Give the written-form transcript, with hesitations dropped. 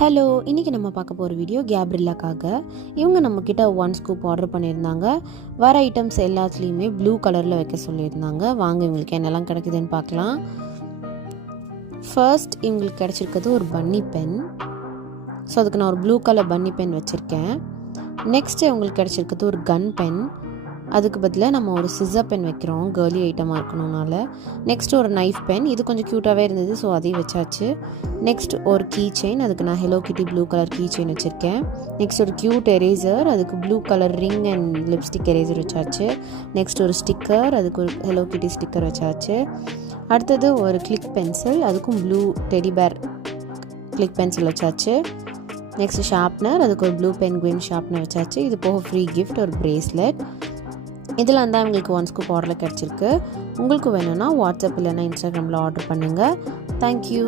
Hello, இன்றைக்கி நம்ம பார்க்க போகிற வீடியோ கேப்ரில்லாக்காக. இவங்க நம்மக்கிட்ட 1 ஸ்கூப் ஆர்டர் பண்ணியிருந்தாங்க. வர ஐட்டம்ஸ் எல்லாத்துலேயுமே ப்ளூ கலரில் வைக்க சொல்லியிருந்தாங்க. வாங்க இவங்களுக்கு என்னெல்லாம் கிடைக்குதுன்னு பார்க்கலாம். ஃபர்ஸ்ட் இவங்களுக்கு கிடச்சிருக்கிறது ஒரு பன்னி பென். ஸோ அதுக்கு நான் ஒரு ப்ளூ கலர் பன்னி பென் வச்சுருக்கேன். நெக்ஸ்ட்டு இவங்களுக்கு கிடச்சிருக்கிறது ஒரு கன் பென். அதுக்கு பதிலாக நம்ம ஒரு சிசர் பென் வைக்கிறோம், கேர்லி ஐட்டமாக இருக்கணும்னால. நெக்ஸ்ட் ஒரு நைஃப் பென், இது கொஞ்சம் க்யூட்டாகவே இருந்தது, ஸோ அதையும் வச்சாச்சு. நெக்ஸ்ட் ஒரு கீ செயின், அதுக்கு நான் ஹெலோ கிட்டி ப்ளூ கலர் கீ செயின் வச்சுருக்கேன். நெக்ஸ்ட் ஒரு க்யூட் எரேசர், அதுக்கு blue colour ring and lipstick eraser வச்சாச்சு. நெக்ஸ்ட் ஒரு ஸ்டிக்கர், அதுக்கு ஒரு ஹெலோ கிட்டி ஸ்டிக்கர் வச்சாச்சு. அடுத்தது ஒரு கிளிக் பென்சில், அதுக்கும் blue teddy bear click pencil வச்சாச்சு. நெக்ஸ்ட் ஷார்ப்னர், அதுக்கு ஒரு ப்ளூ பென்குயின் ஷார்ப்னர் வச்சாச்சு. இது போக ஃப்ரீ கிஃப்ட் ஒரு பிரேஸ்லெட். இதெல்லாம் தான் எங்களுக்கு 1 ஸ்கூப் ஆர்டரில் கிடச்சிருக்கு. உங்களுக்கு வேணும்னா வாட்ஸ்அப் இல்லைன்னா இன்ஸ்டாகிராமில் ஆர்டர் பண்ணுங்கள். தேங்க்யூ.